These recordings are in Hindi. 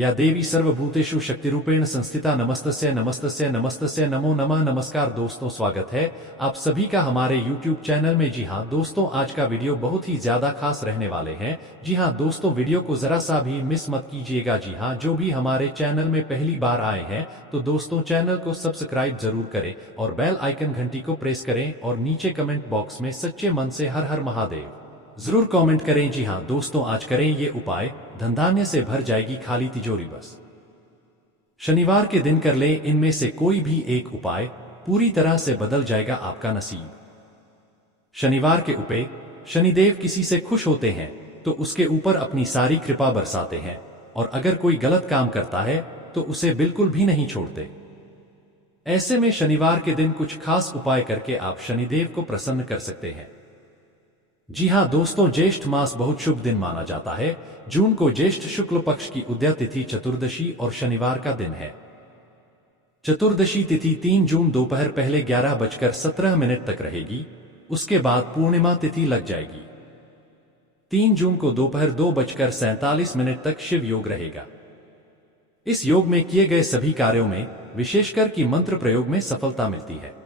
या देवी सर्वभूतेषु शक्तिरूपेण संस्थिता नमस्तस्य नमस्तस्य नमस्तस्य नमो नमः। नमस्कार दोस्तों, स्वागत है आप सभी का हमारे YouTube चैनल में। जी हां दोस्तों, आज का वीडियो बहुत ही ज्यादा खास रहने वाले हैं। जी हां दोस्तों, वीडियो को जरा सा भी मिस मत कीजिएगा। जी हां, जो भी हमारे चैनल में पहली बार आए हैं तो दोस्तों चैनल को सब्सक्राइब जरूर करें और बेल आइकन घंटी को प्रेस करें और नीचे कमेंट बॉक्स में सच्चे मन से हर हर महादेव जरूर कमेंट करें। जी हां दोस्तों, आज करें ये उपाय, धनधान्य से भर जाएगी खाली तिजोरी बस। शनिवार के दिन कर ले इनमें से कोई भी एक उपाय, पूरी तरह से बदल जाएगा आपका नसीब। शनिवार के उपाय, शनिदेव किसी से खुश होते हैं तो उसके ऊपर अपनी सारी कृपा बरसाते हैं, और अगर कोई गलत काम करता है तो उसे बिल्कुल भी नहीं छोड़ते। ऐसे में शनिवार के दिन कुछ खास उपाय करके आप शनिदेव को प्रसन्न कर सकते हैं। जी हां दोस्तों, ज्येष्ठ मास बहुत शुभ दिन माना जाता है। जून को ज्येष्ठ शुक्ल पक्ष की उदया तिथि चतुर्दशी और शनिवार का दिन है। चतुर्दशी तिथि 3 जून दोपहर पहले 11:17 तक रहेगी। उसके बाद पूर्णिमा तिथि लग जाएगी। 3 जून को दोपहर 2:47 तक शिव योग रहेगा। इस योग में किए गए सभी कार्यों में, विशेषकर की मंत्र प्रयोग में सफलता मिलती है।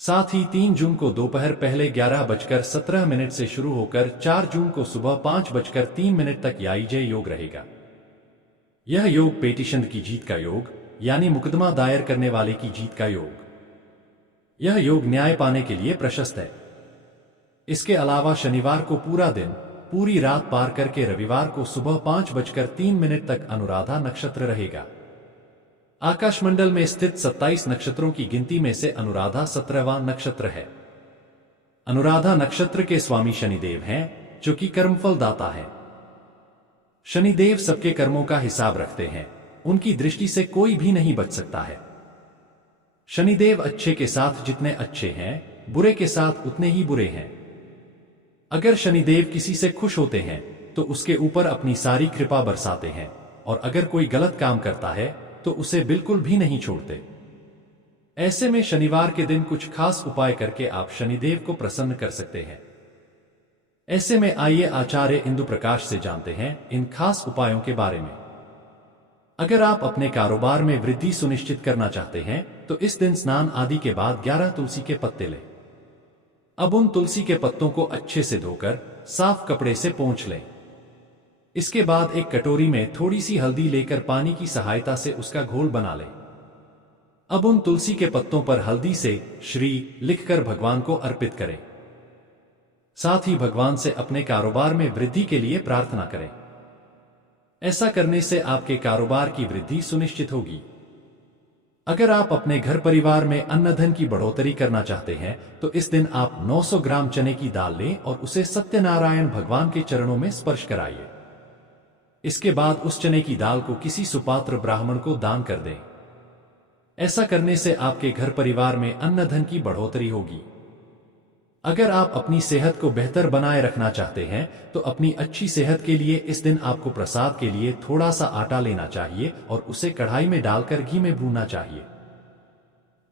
साथ ही 3 जून को दोपहर पहले 11:17 से शुरू होकर 4 जून को सुबह 5:03 तक याईजय योग रहेगा। यह योग पेटिशन की जीत का योग, यानी मुकदमा दायर करने वाले की जीत का योग। यह योग न्याय पाने के लिए प्रशस्त है। इसके अलावा शनिवार को पूरा दिन, पूरी रात पार करके रविवार को सुबह 5:03 तक अनुराधा नक्षत्र रहेगा। आकाशमंडल में स्थित 27 नक्षत्रों की गिनती में से अनुराधा 17वां नक्षत्र है। अनुराधा नक्षत्र के स्वामी शनिदेव हैं, जो कि कर्मफल दाता है। शनिदेव सबके कर्मों का हिसाब रखते हैं। उनकी दृष्टि से कोई भी नहीं बच सकता है। शनिदेव अच्छे के साथ जितने अच्छे हैं, बुरे के साथ उतने ही बुरे हैं। अगर शनिदेव किसी से खुश होते हैं तो उसके ऊपर अपनी सारी कृपा बरसाते हैं, और अगर कोई गलत काम करता है तो उसे बिल्कुल भी नहीं छोड़ते। ऐसे में शनिवार के दिन कुछ खास उपाय करके आप शनिदेव को प्रसन्न कर सकते हैं। ऐसे में आइए आचार्य इंदु प्रकाश से जानते हैं इन खास उपायों के बारे में। अगर आप अपने कारोबार में वृद्धि सुनिश्चित करना चाहते हैं तो इस दिन स्नान आदि के बाद 11 तुलसी के पत्ते लें। अब उन तुलसी के पत्तों को अच्छे से धोकर साफ कपड़े से पोंछ लें। इसके बाद एक कटोरी में थोड़ी सी हल्दी लेकर पानी की सहायता से उसका घोल बना लें। अब उन तुलसी के पत्तों पर हल्दी से श्री लिखकर भगवान को अर्पित करें। साथ ही भगवान से अपने कारोबार में वृद्धि के लिए प्रार्थना करें। ऐसा करने से आपके कारोबार की वृद्धि सुनिश्चित होगी। अगर आप अपने घर परिवार में अन्न धन की बढ़ोतरी करना चाहते हैं तो इस दिन आप 900 ग्राम चने की दाल लें और उसे सत्यनारायण भगवान के चरणों में स्पर्श कराइए। इसके बाद उस चने की दाल को किसी सुपात्र ब्राह्मण को दान कर दें। ऐसा करने से आपके घर परिवार में अन्न धन की बढ़ोतरी होगी। अगर आप अपनी सेहत को बेहतर बनाए रखना चाहते हैं तो अपनी अच्छी सेहत के लिए इस दिन आपको प्रसाद के लिए थोड़ा सा आटा लेना चाहिए और उसे कढ़ाई में डालकर घी में भूनना चाहिए।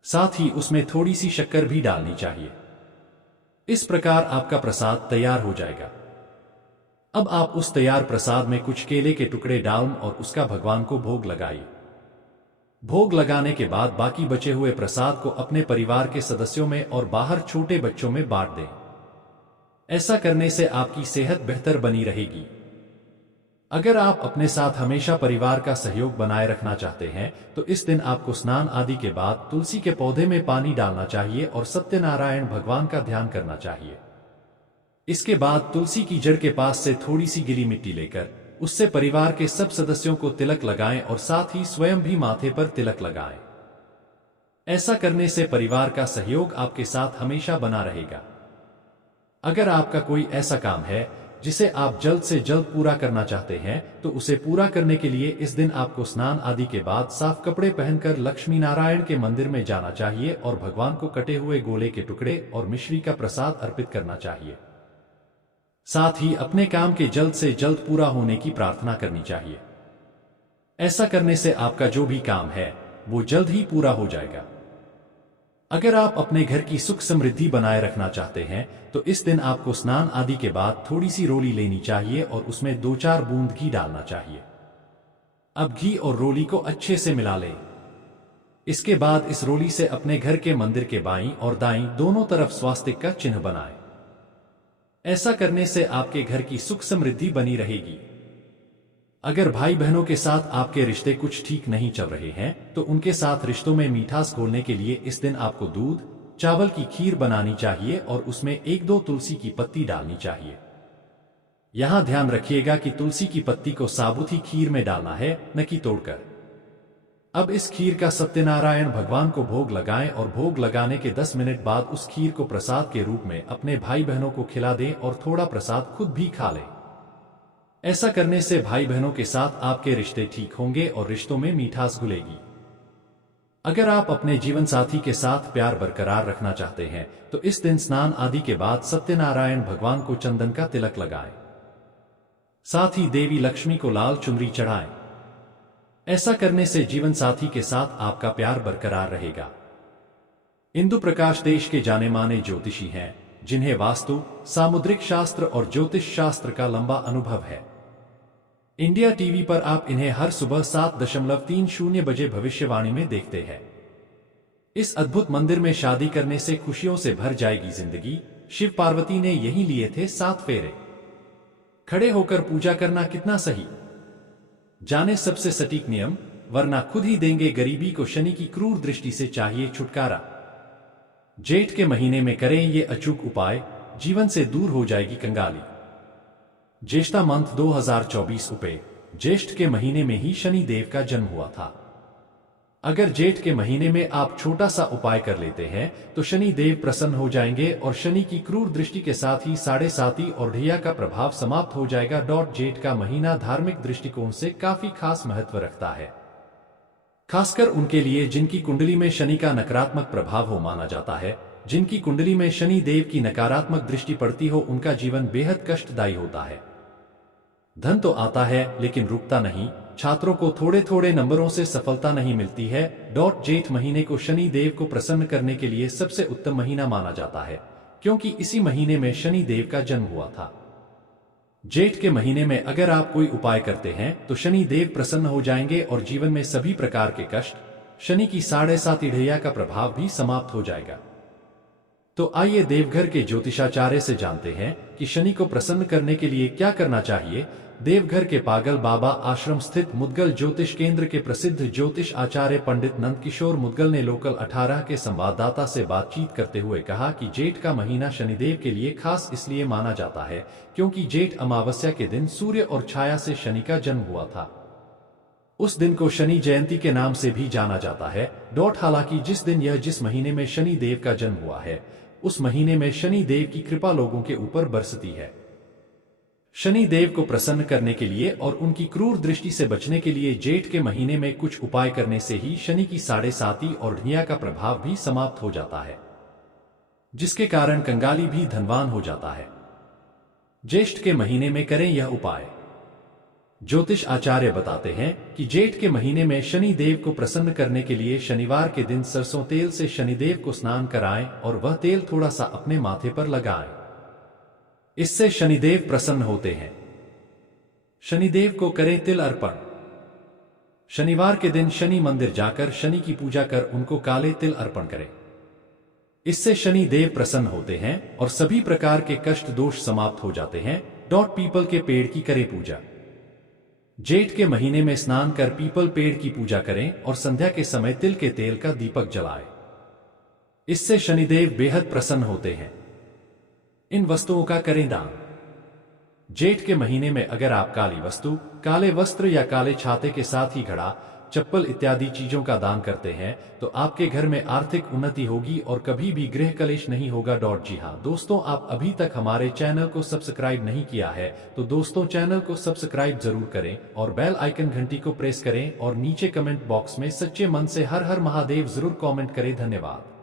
साथ ही उसमें थोड़ी सी शक्कर भी डालनी चाहिए। इस प्रकार आपका प्रसाद तैयार हो जाएगा। अब आप उस तैयार प्रसाद में कुछ केले के टुकड़े डालें और उसका भगवान को भोग लगाइए। भोग लगाने के बाद बाकी बचे हुए प्रसाद को अपने परिवार के सदस्यों में और बाहर छोटे बच्चों में बांट दें। ऐसा करने से आपकी सेहत बेहतर बनी रहेगी। अगर आप अपने साथ हमेशा परिवार का सहयोग बनाए रखना चाहते हैं तो इस दिन आपको स्नान आदि के बाद तुलसी के पौधे में पानी डालना चाहिए और सत्यनारायण भगवान का ध्यान करना चाहिए। इसके बाद तुलसी की जड़ के पास से थोड़ी सी गीली मिट्टी लेकर उससे परिवार के सब सदस्यों को तिलक लगाएं और साथ ही स्वयं भी माथे पर तिलक लगाएं। ऐसा करने से परिवार का सहयोग आपके साथ हमेशा बना रहेगा। अगर आपका कोई ऐसा काम है जिसे आप जल्द से जल्द पूरा करना चाहते हैं तो उसे पूरा करने के लिए इस दिन आपको स्नान आदि के बाद साफ कपड़े पहनकर लक्ष्मी नारायण के मंदिर में जाना चाहिए और भगवान को कटे हुए गोले के टुकड़े और मिश्री का प्रसाद अर्पित करना चाहिए। साथ ही अपने काम के जल्द से जल्द पूरा होने की प्रार्थना करनी चाहिए। ऐसा करने से आपका जो भी काम है वो जल्द ही पूरा हो जाएगा। अगर आप अपने घर की सुख समृद्धि बनाए रखना चाहते हैं तो इस दिन आपको स्नान आदि के बाद थोड़ी सी रोली लेनी चाहिए और उसमें 2-4 बूंद घी डालना चाहिए। अब घी और रोली को अच्छे से मिला लें। इसके बाद इस रोली से अपने घर के मंदिर के बाईं और दाईं दोनों तरफ स्वास्तिक का चिन्ह बनाएं। ऐसा करने से आपके घर की सुख समृद्धि बनी रहेगी। अगर भाई बहनों के साथ आपके रिश्ते कुछ ठीक नहीं चल रहे हैं तो उनके साथ रिश्तों में मिठास घोलने के लिए इस दिन आपको दूध चावल की खीर बनानी चाहिए और उसमें 1-2 तुलसी की पत्ती डालनी चाहिए। यहां ध्यान रखिएगा कि तुलसी की पत्ती को साबुत ही खीर में डालना है, न कि तोड़कर। अब इस खीर का सत्यनारायण भगवान को भोग लगाएं और भोग लगाने के 10 मिनट बाद उस खीर को प्रसाद के रूप में अपने भाई बहनों को खिला दें और थोड़ा प्रसाद खुद भी खा लें। ऐसा करने से भाई बहनों के साथ आपके रिश्ते ठीक होंगे और रिश्तों में मिठास घुलेगी। अगर आप अपने जीवन साथी के साथ प्यार बरकरार रखना चाहते हैं तो इस दिन स्नान आदि के बाद सत्यनारायण भगवान को चंदन का तिलक लगाएं। साथ ही देवी लक्ष्मी को लाल चुनरी चढ़ाएं। ऐसा करने से जीवन साथी के साथ आपका प्यार बरकरार रहेगा। इंदु प्रकाश देश के जाने माने ज्योतिषी हैं, जिन्हें वास्तु, सामुद्रिक शास्त्र और ज्योतिष शास्त्र का लंबा अनुभव है। इंडिया टीवी पर आप इन्हें हर सुबह 7:30 बजे भविष्यवाणी में देखते हैं। इस अद्भुत मंदिर में शादी करने से खुशियों से भर जाएगी जिंदगी। शिव पार्वती ने यही लिए थे 7 फेरे। खड़े होकर पूजा करना कितना सही। जाने सबसे सटीक नियम, वरना खुद ही देंगे गरीबी को शनि की क्रूर दृष्टि से चाहिए छुटकारा। जेठ के महीने में करें ये अचूक उपाय, जीवन से दूर हो जाएगी कंगाली। ज्येष्ठा मंथ 2024 उपे ज्येष्ठ के महीने में ही शनि देव का जन्म हुआ था। अगर जेठ के महीने में आप छोटा सा उपाय कर लेते हैं तो शनि देव प्रसन्न हो जाएंगे और शनि की क्रूर दृष्टि के साथ ही 7.5 और ढैया का प्रभाव समाप्त हो जाएगा। जेठ का महीना धार्मिक दृष्टिकोण से काफी खास महत्व रखता है, खासकर उनके लिए जिनकी कुंडली में शनि का नकारात्मक प्रभाव हो माना जाता है। जिनकी कुंडली में शनि देव की नकारात्मक दृष्टि पड़ती हो उनका जीवन बेहद कष्टदायी होता है। धन तो आता है लेकिन रुकता नहीं। छात्रों को थोड़े थोड़े नंबरों से सफलता नहीं मिलती है। जेठ महीने को शनि देव को प्रसन्न करने के लिए सबसे उत्तम महीना माना जाता है, क्योंकि इसी महीने में शनि देव का जन्म हुआ था। जेठ के महीने में अगर आप कोई उपाय करते हैं तो शनि देव प्रसन्न हो जाएंगे और जीवन में सभी प्रकार के कष्ट, शनि की 7.5 ढैया का प्रभाव भी समाप्त हो जाएगा। तो आइए देवघर के ज्योतिषाचार्य से जानते हैं कि शनि को प्रसन्न करने के लिए क्या करना चाहिए। देवघर के पागल बाबा आश्रम स्थित मुद्गल ज्योतिष केंद्र के प्रसिद्ध ज्योतिष आचार्य पंडित नंदकिशोर मुद्गल ने लोकल 18 के संवाददाता से बातचीत करते हुए कहा कि जेठ का महीना शनिदेव के लिए खास इसलिए माना जाता है क्योंकि जेठ अमावस्या के दिन सूर्य और छाया से शनि का जन्म हुआ था। उस दिन को शनि जयंती के नाम से भी जाना जाता है। हालांकि जिस महीने में शनि देव का जन्म हुआ है उस महीने में शनि देव की कृपा लोगों के ऊपर बरसती है। शनि देव को प्रसन्न करने के लिए और उनकी क्रूर दृष्टि से बचने के लिए जेठ के महीने में कुछ उपाय करने से ही शनि की 7.5 और ढैया का प्रभाव भी समाप्त हो जाता है, जिसके कारण कंगाली भी धनवान हो जाता है। ज्येष्ठ के महीने में करें यह उपाय। ज्योतिष आचार्य बताते हैं कि जेठ के महीने में शनि देव को प्रसन्न करने के लिए शनिवार के दिन सरसों तेल से शनिदेव को स्नान कराएं और वह तेल थोड़ा सा अपने माथे पर लगाएं। इससे शनिदेव प्रसन्न होते हैं। शनिदेव को करें तिल अर्पण। शनिवार के दिन शनि मंदिर जाकर शनि की पूजा कर उनको काले तिल अर्पण करें। इससे शनि देव प्रसन्न होते हैं और सभी प्रकार के कष्ट दोष समाप्त हो जाते हैं। पीपल के पेड़ की करें पूजा। जेठ के महीने में स्नान कर पीपल पेड़ की पूजा करें और संध्या के समय तिल के तेल का दीपक जलाएं। इससे शनिदेव बेहद प्रसन्न होते हैं। इन वस्तुओं का करें दान। जेठ के महीने में अगर आप काली वस्तु, काले वस्त्र या काले छाते के साथ ही घड़ा, चप्पल इत्यादि चीजों का दान करते हैं तो आपके घर में आर्थिक उन्नति होगी और कभी भी गृह कलेश नहीं होगा। जी हाँ दोस्तों, आप अभी तक हमारे चैनल को सब्सक्राइब नहीं किया है तो दोस्तों चैनल को सब्सक्राइब जरूर करें और बेल आइकन घंटी को प्रेस करें और नीचे कमेंट बॉक्स में सच्चे मन से हर हर महादेव जरूर कमेंट करें। धन्यवाद।